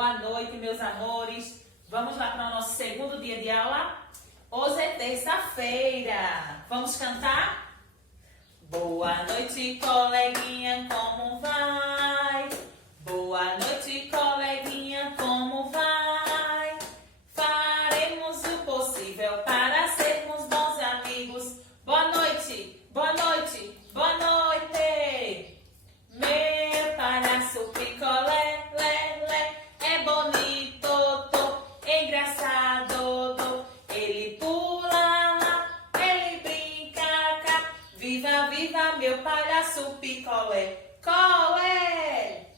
Boa noite, meus amores. Vamos lá para o nosso segundo dia de aula? Hoje é terça-feira. Vamos cantar? Boa noite, coleguinha, como vai? Boa noite, coleguinha, como vai? Faremos o possível para sermos bons amigos. Boa noite, boa noite, boa noite. Meu palhaço picolé, lé, lé, é bonito, é engraçado. Ele pula lá, ele brinca cá. Viva, viva, meu palhaço picolé, colé.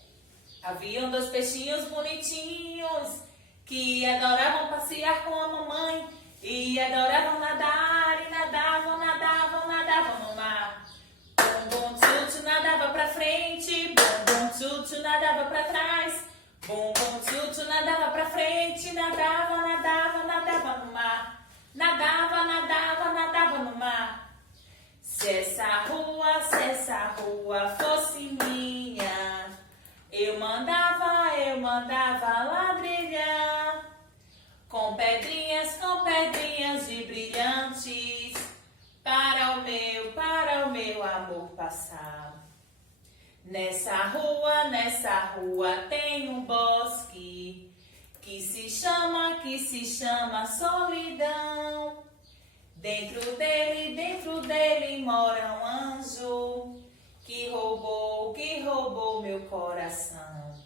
Haviam dois peixinhos bonitinhos que adoravam passear com a mamãe e adoravam nadar e nadavam, nadavam, nadavam no mar. Bum, bum, tchutchu, nadava pra frente, bum, bum, tchutchu, nadava pra trás. Bum, bum, tchutchu, nadava pra frente, nadava, nadava, nadava no mar. Nadava, nadava, nadava no mar. Se essa rua fosse minha, eu mandava ladrilhar com pedrinhas de brilhantes para o meu amor passar. Nessa rua tem um bosque que se chama solidão. Dentro dele mora um anjo que roubou meu coração.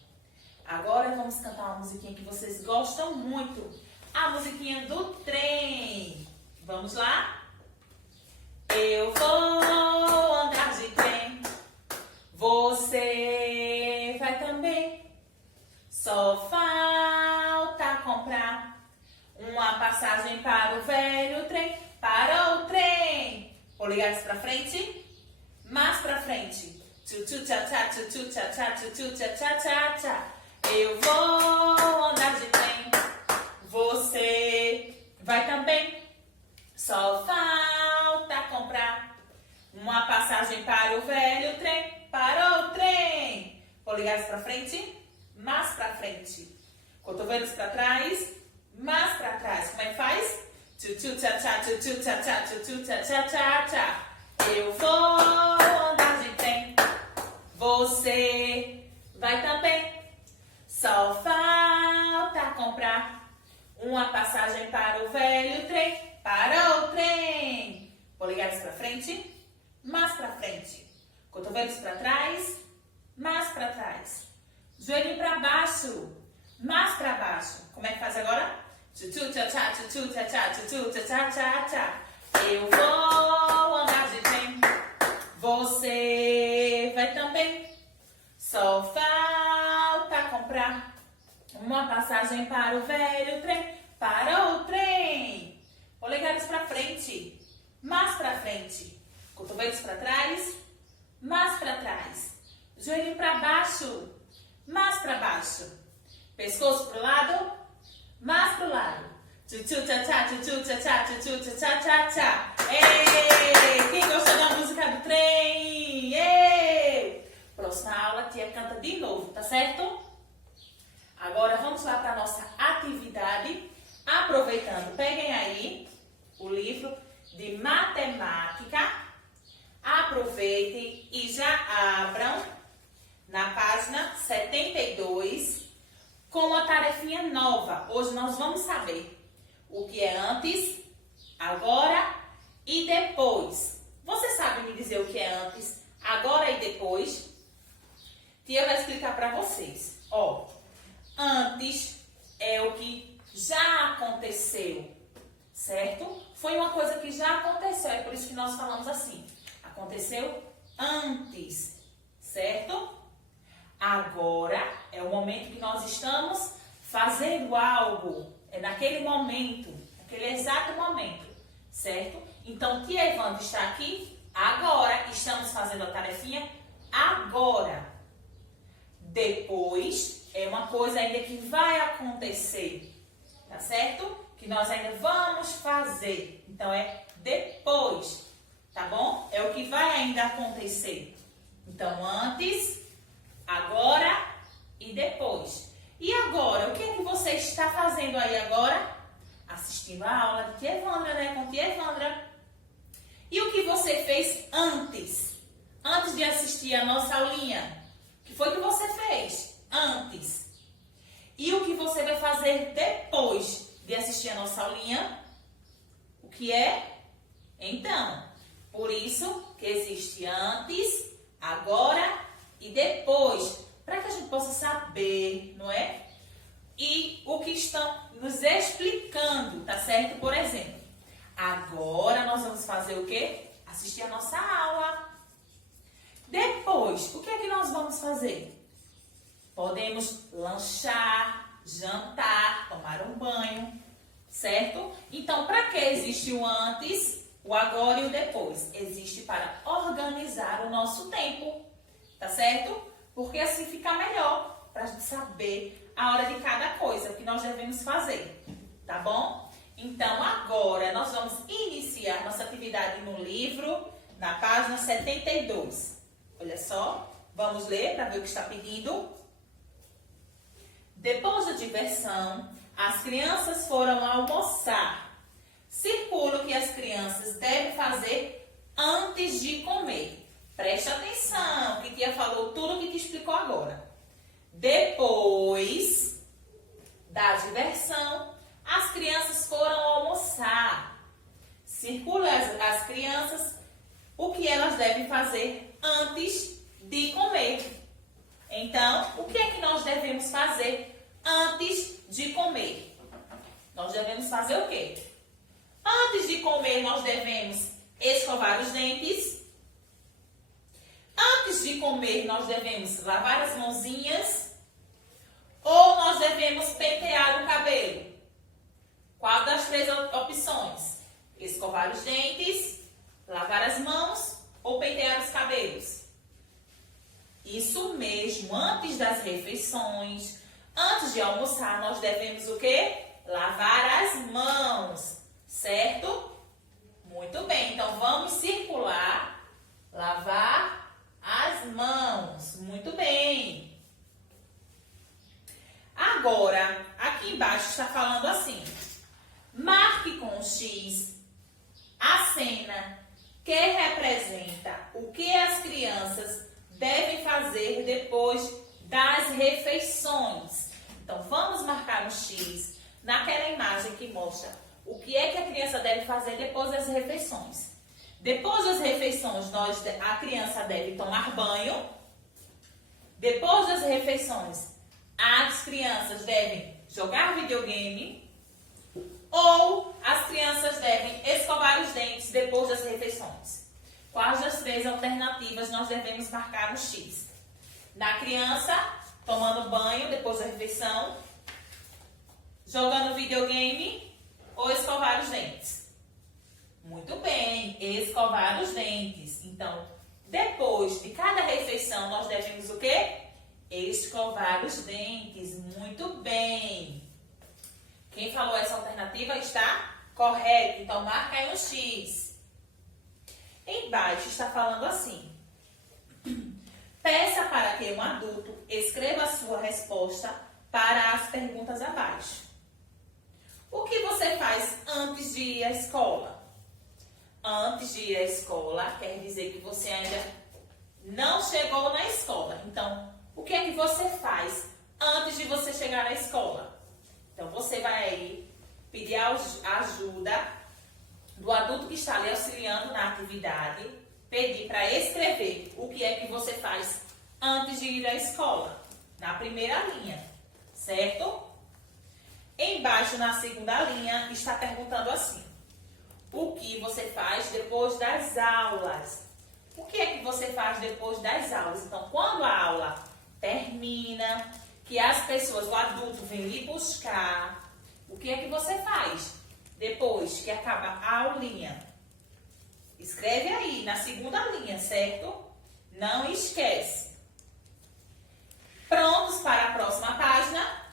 Agora vamos cantar uma musiquinha que vocês gostam muito. A musiquinha do trem. Vamos lá? Eu vou andar de trem. Você vai também. Só falta comprar uma passagem para o velho trem. Para o trem. Polegares para frente. Mais para frente. Tchu-tchu, tchá-tchá, tchu-tchu, tchá-tchá, tchu-tchu, tchá-tchá, tchá-tchá. Eu vou andar de trem. Você vai também. Só falta comprar uma passagem para o velho trem. Para o trem. Polegares para frente. Mais para frente. Cotovelos para trás. Mais para trás. Como é que faz? Tchu-tchu, tchá-tchá, tchu-tchu, tchá-tchá, tchu-tchu, tchá-tchá, tchá-tchá. Eu vou andar de trem. Você vai também. Só falta comprar uma passagem para o velho trem. Para o trem. Polegares para frente. Mais para frente. Cotovelos para trás. Mais para trás. Joelho para baixo. Mais para baixo. Como é que faz agora? Tchu-tchu, tchá-tchá, tchu-tchu, tchá-tchá, tchu-tchu, tchá-tchá, tchá-tchá. Eu vou andar de trem. Você vai também. Só falta comprar uma passagem para o velho trem. Para o trem. Polegares para frente. Mais para frente. Cotovelos para trás. Mais para trás. Joelho para baixo. Mais para baixo. Pescoço para o lado. Mais para o lado. Tchu-tchu, tchá-tchá, tchu-tchu, tchá-tchá, tchu-tchu, tchá-tchá, tchá-tchá. Ei! Quem gostou da música do trem? Ei! Próxima aula, a tia canta de novo, tá certo? Agora vamos lá para a nossa atividade. Aproveitando, peguem aí o livro de matemática. Aproveitem e já abram na página 72 com uma tarefinha nova. Hoje nós vamos saber o que é antes, agora e depois. Você sabe me dizer o que é antes, agora e depois? Tia vai explicar para vocês. Ó, antes é o que já aconteceu, certo? Foi uma coisa que já aconteceu, é por isso que nós falamos assim. Aconteceu antes, certo? Agora é o momento que nós estamos fazendo algo. É naquele momento, naquele exato momento, certo? Então, tia Evandro está aqui agora. Estamos fazendo a tarefinha agora. Depois é uma coisa ainda que vai acontecer, tá certo? Que nós ainda vamos fazer. Então, é depois, tá bom? É o que vai ainda acontecer. Então, antes, agora e depois. E agora, o fazendo aí agora? Assistindo a aula de Tia Evandra, né? Com Tia Evandra. E o que você fez antes? Antes de assistir a nossa aulinha? O que foi que você fez antes? E o que você vai fazer depois de assistir a nossa aulinha? O que é? Então, por isso que existe antes, agora e depois. Para que a gente possa saber, não é? E o que estão nos explicando, tá certo? Por exemplo, agora nós vamos fazer o quê? Assistir a nossa aula. Depois, o que é que nós vamos fazer? Podemos lanchar, jantar, tomar um banho, certo? Então, para que existe o antes, o agora e o depois? Existe para organizar o nosso tempo, tá certo? Porque assim fica melhor para a gente saber a hora de cada coisa que nós devemos fazer, tá bom? Então, agora nós vamos iniciar nossa atividade no livro, na página 72. Olha só, vamos ler para ver o que está pedindo. Depois da diversão, as crianças foram almoçar. Circula o que as crianças devem fazer antes de comer. Preste atenção, que tia falou tudo o que te explicou agora. Depois da diversão, as crianças foram almoçar. Circula as crianças o que elas devem fazer antes de comer. Então, o que é que nós devemos fazer antes de comer? Nós devemos fazer o quê? Antes de comer, nós devemos escovar os dentes. Antes de comer, nós devemos lavar as mãozinhas. Ou nós devemos pentear o cabelo? Qual das três opções? Escovar os dentes, lavar as mãos ou pentear os cabelos? Isso mesmo, antes das refeições, antes de almoçar, nós devemos o quê? Lavar as mãos, certo? Muito bem, então vamos circular, lavar as mãos, muito bem. Agora, aqui embaixo está falando assim, marque com X a cena que representa o que as crianças devem fazer depois das refeições. Então, vamos marcar no X naquela imagem que mostra o que é que a criança deve fazer depois das refeições. Depois das refeições, a criança deve tomar banho. Depois das refeições, as crianças devem jogar videogame. Ou as crianças devem escovar os dentes depois das refeições. Quais das três alternativas nós devemos marcar no X? Na criança, tomando banho depois da refeição, jogando videogame ou escovar os dentes? Muito bem, escovar os dentes. Então, depois de cada refeição, nós devemos o quê? Escovar os dentes. Muito bem. Quem falou essa alternativa está correto. Então, marca aí no X. Embaixo está falando assim. Peça para que um adulto escreva a sua resposta para as perguntas abaixo. O que você faz antes de ir à escola? Antes de ir à escola quer dizer que você ainda não chegou na escola. Então, o que é que você faz antes de você chegar na escola? Então, você vai aí pedir a ajuda do adulto que está ali auxiliando na atividade, pedir para escrever o que é que você faz antes de ir à escola, na primeira linha, certo? Embaixo, na segunda linha, está perguntando assim, o que você faz depois das aulas? O que é que você faz depois das aulas? Então, quando a aula termina, que as pessoas, o adulto vem lhe buscar, o que é que você faz depois que acaba a aulinha? Escreve aí na segunda linha, certo? Não esquece. Prontos para a próxima página?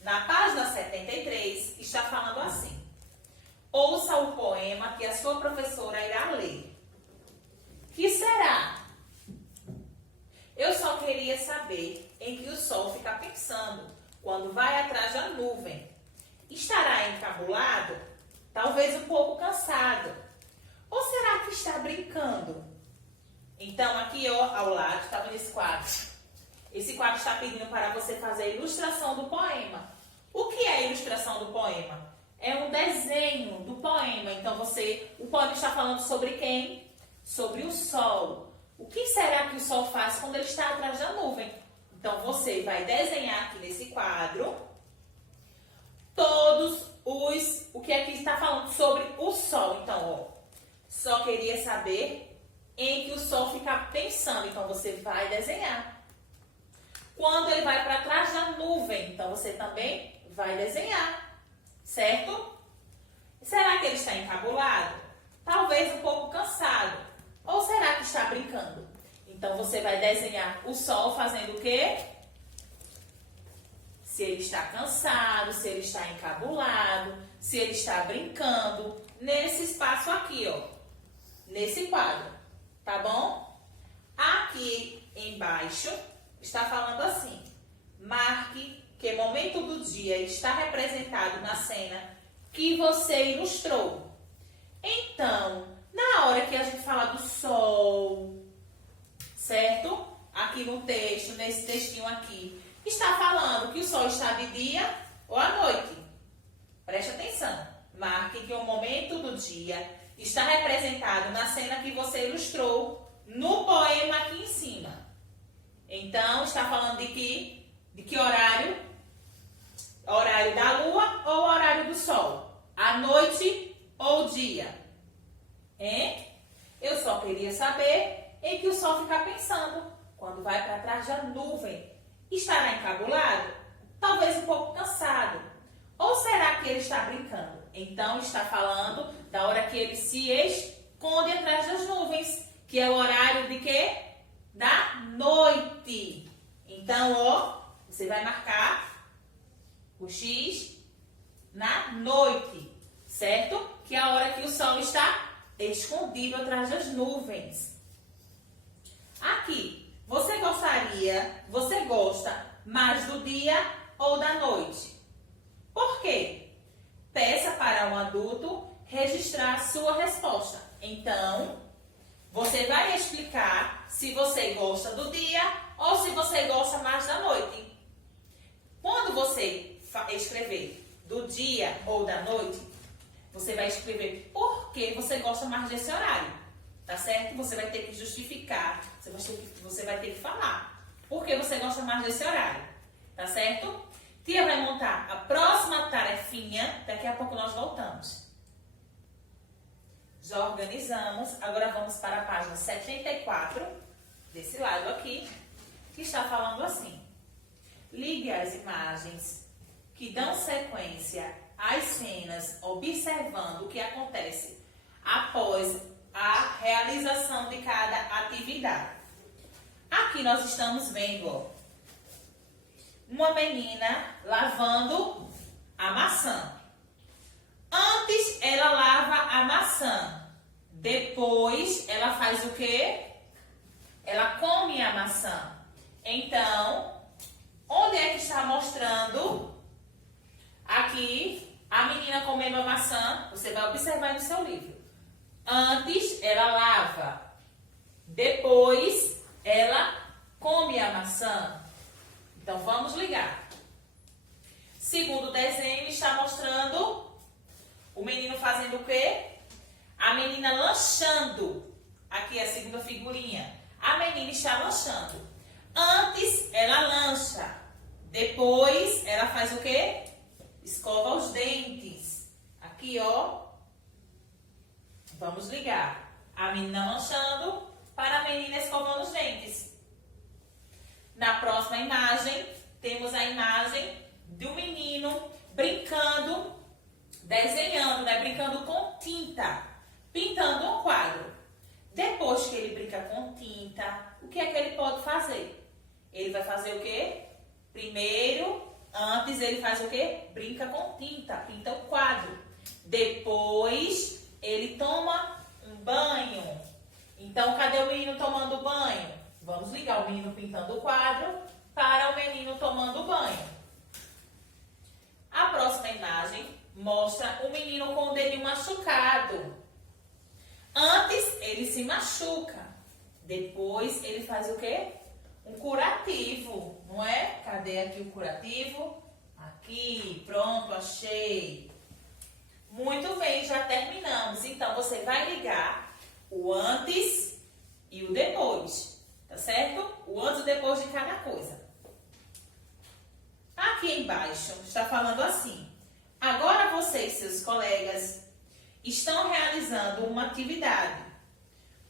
Na página 73 está falando assim. Ouça o poema que a sua professora irá ler. Que será? Eu só queria saber em que o sol fica pensando quando vai atrás da nuvem. estará encabulado? Talvez um pouco cansado. Ou será que está brincando? Então, aqui ó, ao lado, está vendo esse quadro? Esse quadro está pedindo para você fazer a ilustração do poema. O que é a ilustração do poema? É um desenho do poema. Então, o poema está falando sobre quem? Sobre o sol. O que será que o sol faz quando ele está atrás da nuvem? Então, você vai desenhar aqui nesse quadro o que aqui está falando sobre o sol. Então, ó, só queria saber em que o sol fica pensando. Então, você vai desenhar. Quando ele vai para trás da nuvem, então você também vai desenhar, certo? Será que ele está encabulado? Talvez um pouco cansado. Ou será que está brincando? Então, você vai desenhar o sol fazendo o quê? Se ele está cansado, se ele está encabulado, se ele está brincando, nesse espaço aqui, ó, nesse quadro, tá bom? Aqui embaixo está falando assim: marque que momento do dia está representado na cena que você ilustrou. Então, na hora que a gente fala do sol, certo? Aqui no texto, nesse textinho aqui, está falando que o sol está de dia ou à noite. Preste atenção. Marque que o momento do dia está representado na cena que você ilustrou no poema aqui em cima. Então, está falando de que horário? Horário da lua ou horário do sol? À noite ou dia? Hein? Eu só queria saber em que o sol fica pensando quando vai para trás da nuvem. Estará encabulado? Talvez um pouco cansado. Ou será que ele está brincando? Então, está falando da hora que ele se esconde atrás das nuvens, que é o horário de quê? Da noite. Então, ó, você vai marcar o X na noite, certo? Que é a hora que o sol está escondido atrás das nuvens. Aqui, você gosta mais do dia ou da noite? Por quê? Peça para um adulto registrar sua resposta. Então, você vai explicar se você gosta do dia ou se você gosta mais da noite. Quando você escrever do dia ou da noite, você vai escrever por que você gosta mais desse horário. Tá certo? Você vai ter que justificar, você vai ter que falar por que você gosta mais desse horário. Tá certo? Tia vai montar a próxima tarefinha, daqui a pouco nós voltamos. Já organizamos, agora vamos para a página 74, desse lado aqui, que está falando assim: ligue as imagens que dão sequência às cenas, observando o que acontece após a realização de cada atividade. Aqui nós estamos vendo, ó, uma menina lavando a maçã. Antes ela lava a maçã. Depois ela faz o quê? Ela come a maçã. Então, onde é que está mostrando aqui a menina comendo a maçã? Você vai observar no seu livro. Antes ela lava. Depois ela come a maçã. Então, vamos ligar. Segundo o desenho, está mostrando o menino fazendo o quê? A menina lanchando. Aqui é a segunda figurinha. A menina está lanchando. Antes, ela lancha. Depois, ela faz o quê? Escova os dentes. Aqui, ó. Vamos ligar. A menina lanchando para a menina escovando os dentes. Na próxima imagem, temos a imagem do menino brincando, desenhando, né? Brincando com tinta, pintando um quadro. Depois que ele brinca com tinta, o que é que ele pode fazer? Ele vai fazer o quê? Primeiro, antes ele faz o quê? Brinca com tinta, pinta o quadro. Depois, ele toma um banho. Então, cadê o menino tomando banho? Vamos ligar o menino pintando o quadro para o menino tomando banho. A próxima imagem machuca. Depois ele faz o quê? Um curativo, não é? Cadê aqui o curativo? Aqui, pronto, achei. Muito bem, já terminamos. Então, você vai ligar o antes e o depois, tá certo? O antes e o depois de cada coisa. Aqui embaixo está falando assim: agora você e seus colegas estão realizando uma atividade.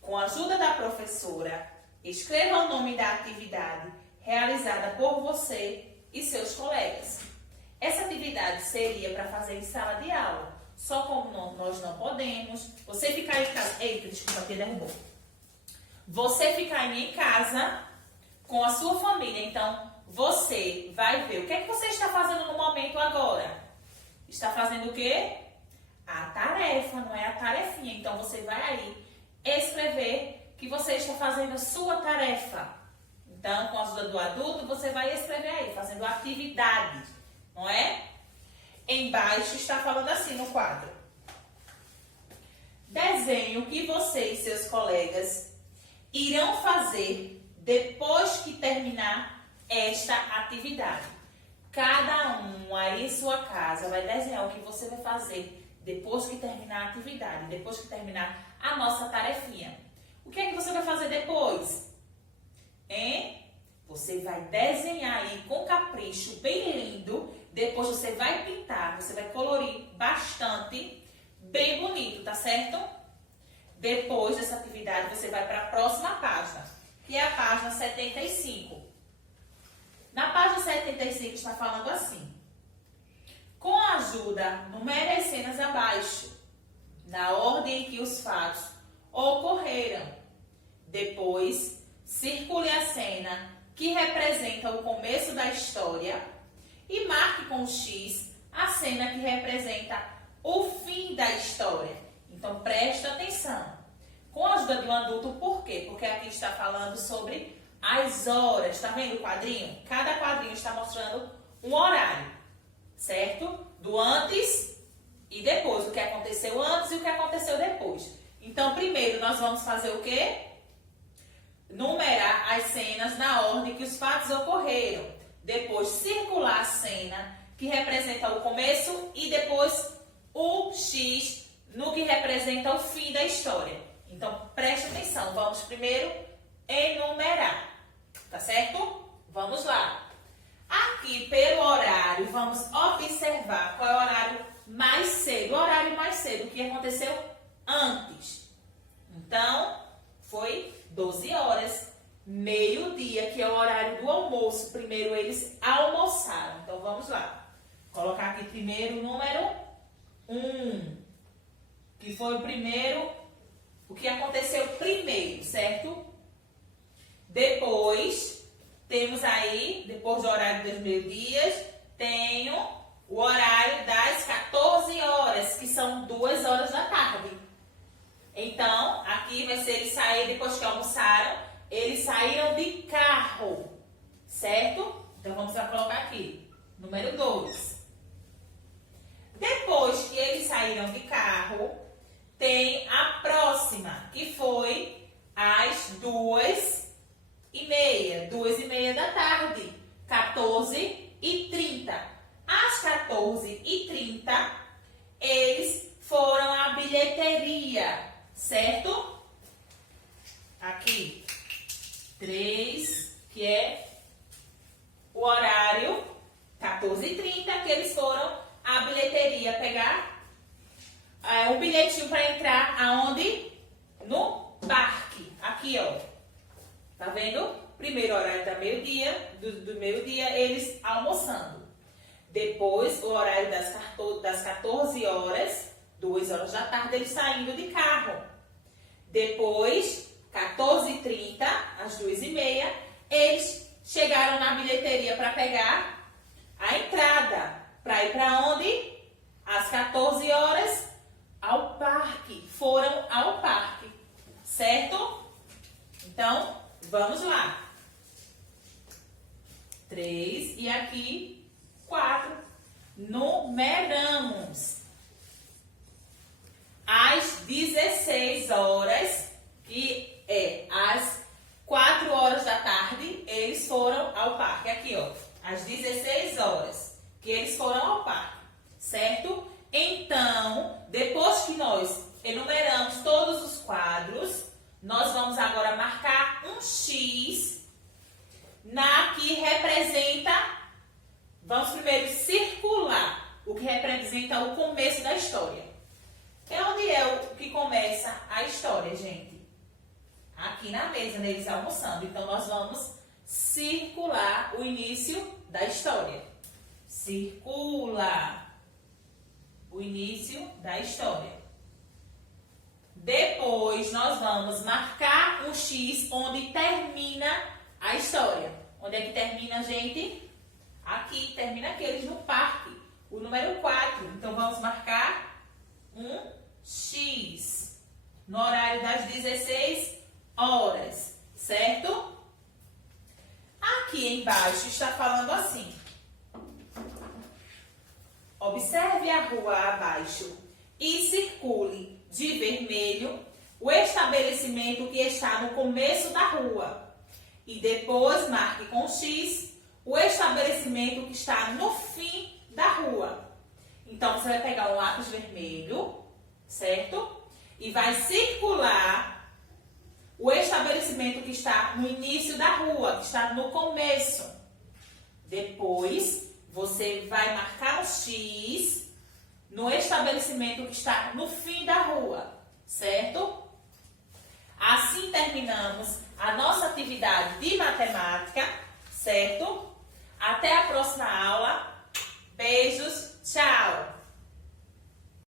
Com a ajuda da professora, escreva o nome da atividade realizada por você e seus colegas. Essa atividade seria para fazer em sala de aula. Só como nós não podemos, você ficar em casa... Eita, desculpa, aqui derrubou. Você ficar em casa com a sua família. Então, você vai ver o que é que você está fazendo no momento agora. Está fazendo o quê? A tarefa, não é a tarefinha. Então, você vai aí escrever que você está fazendo a sua tarefa. Então, com a ajuda do adulto, você vai escrever aí, fazendo a atividade, não é? Embaixo está falando assim no quadro: desenhe o que você e seus colegas irão fazer depois que terminar esta atividade. Cada um aí em sua casa vai desenhar o que você vai fazer depois que terminar a atividade, depois que terminar a nossa tarefinha. O que é que você vai fazer depois? Hein? Você vai desenhar aí com capricho, bem lindo. Depois você vai pintar, você vai colorir bastante, bem bonito, tá certo? Depois dessa atividade, você vai para a próxima página, que é a página 75. Na página 75 está falando assim: com a ajuda, numere as cenas abaixo, na ordem em que os fatos ocorreram. Depois, circule a cena que representa o começo da história e marque com X a cena que representa o fim da história. Então, presta atenção. Com a ajuda de um adulto, por quê? Porque aqui está falando sobre as horas. Está vendo o quadrinho? Cada quadrinho está mostrando um horário, certo? Do antes e depois. O que aconteceu antes e o que aconteceu depois. Então, primeiro, nós vamos fazer o quê? Numerar as cenas na ordem que os fatos ocorreram. Depois, circular a cena que representa o começo e depois o X no que representa o fim da história. Então, preste atenção. Vamos primeiro enumerar, tá certo? Vamos lá. Aqui, pelo horário, vamos observar qual é o horário mais cedo. O horário mais cedo, o que aconteceu antes. Então, foi 12 horas, meio-dia, que é o horário do almoço. Primeiro eles almoçaram. Então, vamos lá. Colocar aqui primeiro o número 1, que foi o primeiro, o que aconteceu primeiro, certo? Depois, temos aí, depois do horário dos meio-dias, tenho o horário das 14 horas, que são 2 horas da tarde. Então, aqui vai ser eles saírem, depois que almoçaram, eles saíram de carro, certo? Então, vamos colocar aqui, número 2. Depois que eles saíram de carro, tem a próxima, que foi às 2h30, 2h30 da tarde, 14h30. Às 14h30, eles foram à bilheteria, certo? Aqui, 3, que é o horário, 14h30, que eles foram à bilheteria pegar um bilhetinho para entrar aonde? No parque. Aqui, ó. Tá vendo? Primeiro horário da meio-dia, do meio-dia, eles almoçando. Depois, o horário das 14 horas, 2 horas da tarde, eles saindo de carro. Depois, 14h30, às 2h30, eles chegaram na bilheteria para pegar a entrada. Para ir para onde? Às 14 horas, ao parque. Foram ao parque, certo? Então, vamos lá. 3 e aqui 4. Numeramos. Às 16 horas, que Às 4 horas da tarde, eles foram ao parque. Aqui, ó, às 16 horas, que eles foram ao parque, certo? Então, depois que nós enumeramos todos os quadros, nós vamos agora marcar um X na que representa. Vamos primeiro circular o que representa o começo da história. Onde é o que começa a história, gente? Aqui na mesa, neles almoçando. Então, nós vamos circular o início da história. Circula o início da história. Depois, nós vamos marcar um X onde termina a história. Onde é que termina, gente? Aqui, termina aqueles no parque. O número 4. Então, vamos marcar um X no horário das 16 horas, certo? Aqui embaixo está falando assim. Observe a rua abaixo e circule de vermelho o estabelecimento que está no começo da rua. E depois marque com X o estabelecimento que está no fim da rua. Então, você vai pegar um lápis vermelho, certo? E vai circular o estabelecimento que está no início da rua, que está no começo. Depois, você vai marcar um X no estabelecimento que está no fim da rua, certo? Assim terminamos a nossa atividade de matemática, certo? Até a próxima aula.